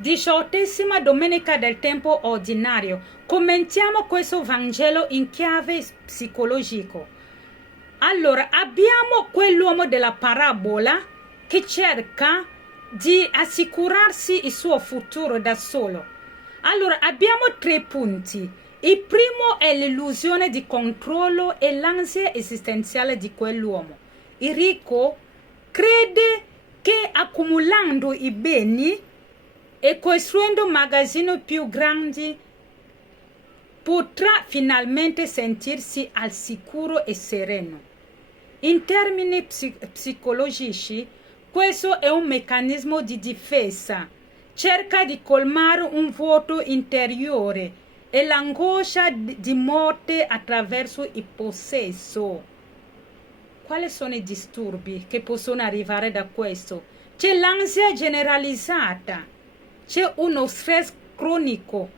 18ª domenica del tempo ordinario. Commentiamo questo Vangelo in chiave psicologico. Allora, abbiamo quell'uomo della parabola che cerca di assicurarsi il suo futuro da solo. Allora, abbiamo 3 punti. Il primo è l'illusione di controllo e l'ansia esistenziale di quell'uomo. Il ricco crede che accumulando i beni e costruendo magazzini più grandi potrà finalmente sentirsi al sicuro e sereno. In termini psicologici, questo è un meccanismo di difesa. Cerca di colmare un vuoto interiore e l'angoscia di morte attraverso il possesso. Quali sono i disturbi che possono arrivare da questo? C'è l'ansia generalizzata, c'è uno stress cronico,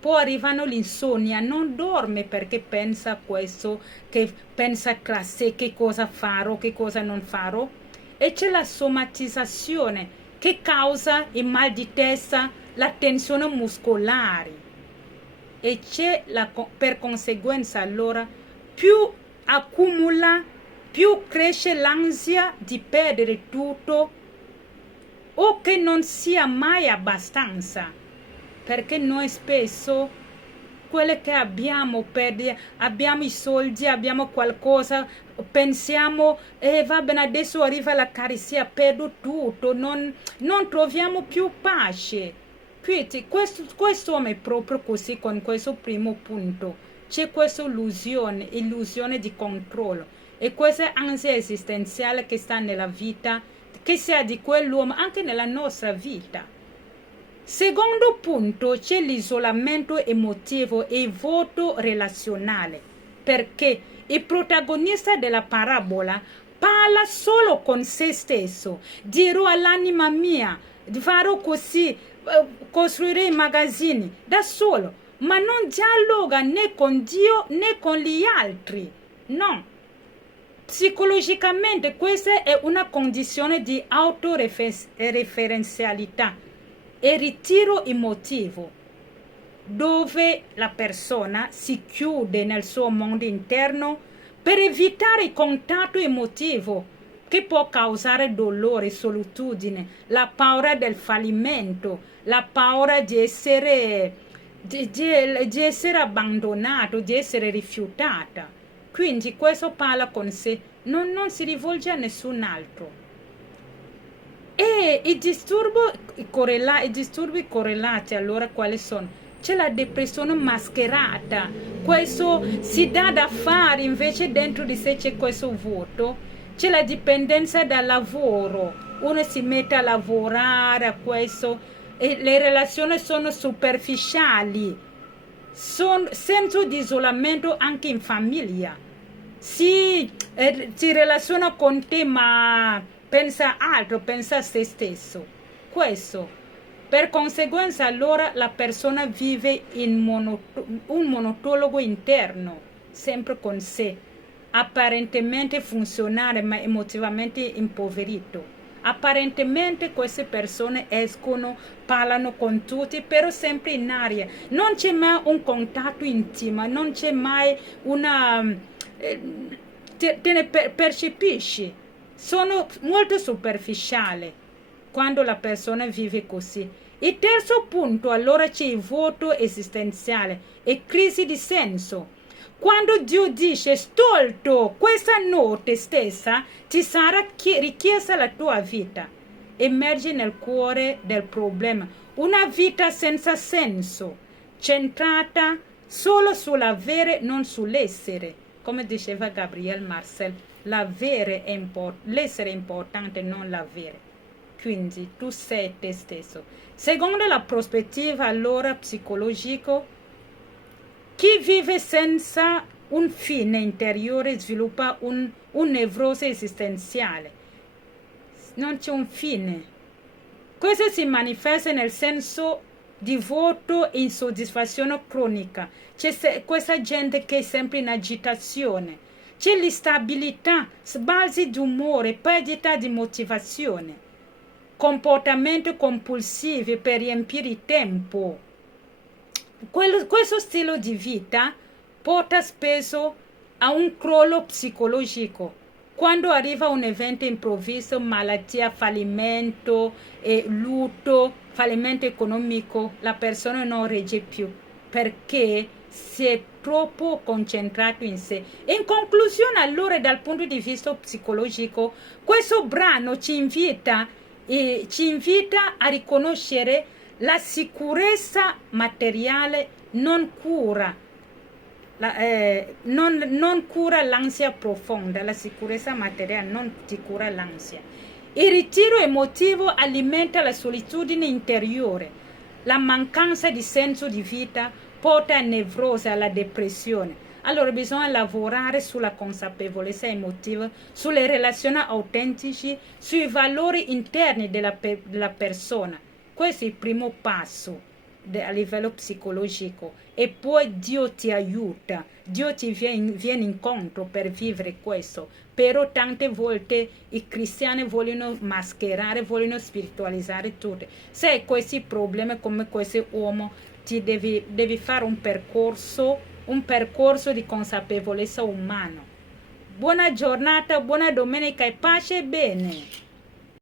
poi arrivano l'insonnia, non dorme perché pensa a questo, che pensa tra sé che cosa farò, che cosa non farò, e c'è la somatizzazione che causa il mal di testa, la tensione muscolare, e c'è per conseguenza allora più accumula, più cresce l'ansia di perdere tutto o che non sia mai abbastanza, perché noi spesso quelle che abbiamo abbiamo i soldi, abbiamo qualcosa, pensiamo va bene, adesso arriva la carestia, perdo tutto, non troviamo più pace. Quindi questo è proprio così con questo primo punto. C'è questa illusione di controllo e questa ansia esistenziale che sta nella vita, che sia di quell'uomo, anche nella nostra vita. Secondo punto, c'è l'isolamento emotivo e il vuoto relazionale, perché il protagonista della parabola parla solo con se stesso. Dirò all'anima mia, farò così, costruirò i magazzini da solo, ma non dialoga né con Dio né con gli altri. No. Psicologicamente questa è una condizione di autoreferenzialità e ritiro emotivo, dove la persona si chiude nel suo mondo interno per evitare il contatto emotivo che può causare dolore, solitudine, la paura del fallimento, la paura di essere abbandonato, di essere rifiutata. Quindi questo parla con sé, non si rivolge a nessun altro. E i disturbi correlati allora quali sono? C'è la depressione mascherata, questo si dà da fare, invece dentro di sé c'è questo vuoto. C'è la dipendenza dal lavoro, uno si mette a lavorare a questo, e le relazioni sono superficiali, senso di isolamento anche in famiglia. Si relaziona con te ma pensa altro, pensa a se stesso. Questo, per conseguenza allora la persona vive in un monologo interno, sempre con sé, apparentemente funzionale ma emotivamente impoverito. Apparentemente queste persone escono, parlano con tutti, però sempre in aria. Non c'è mai un contatto intimo, non c'è mai una... te ne percepisci. Sono molto superficiali quando la persona vive così. Il terzo punto, allora c'è il vuoto esistenziale e crisi di senso. Quando Dio dice stolto, questa notte stessa ti sarà richiesta la tua vita, emerge nel cuore del problema una vita senza senso, centrata solo sull'avere, non sull'essere. Come diceva Gabriel Marcel, l'essere è importante, non l'avere. Quindi tu sei te stesso. Secondo la prospettiva allora psicologica, chi vive senza un fine interiore sviluppa un nevrosi esistenziale. Non c'è un fine. Questo si manifesta nel senso di vuoto e insoddisfazione cronica. C'è questa gente che è sempre in agitazione. C'è l'instabilità, sbalzi di umore, perdita di motivazione. comportamenti compulsivi per riempire il tempo. Questo stile di vita porta spesso a un crollo psicologico. Quando arriva un evento improvviso, malattia, fallimento, lutto, fallimento economico, la persona non regge più perché si è troppo concentrato in sé. In conclusione, allora, dal punto di vista psicologico, questo brano ci invita a riconoscere la sicurezza materiale non cura non cura l'ansia profonda. La sicurezza materiale non ti cura l'ansia. Il ritiro emotivo alimenta la solitudine interiore. La mancanza di senso di vita porta a nevrosi, alla depressione. Allora bisogna lavorare sulla consapevolezza emotiva, sulle relazioni autentiche, sui valori interni della persona. Questo è il primo passo a livello psicologico, e poi Dio ti aiuta, Dio ti viene incontro per vivere questo. Però tante volte i cristiani vogliono mascherare, vogliono spiritualizzare tutto. Se hai questi problemi come questo uomo, ti devi fare un percorso di consapevolezza umana. Buona giornata, buona domenica e pace e bene.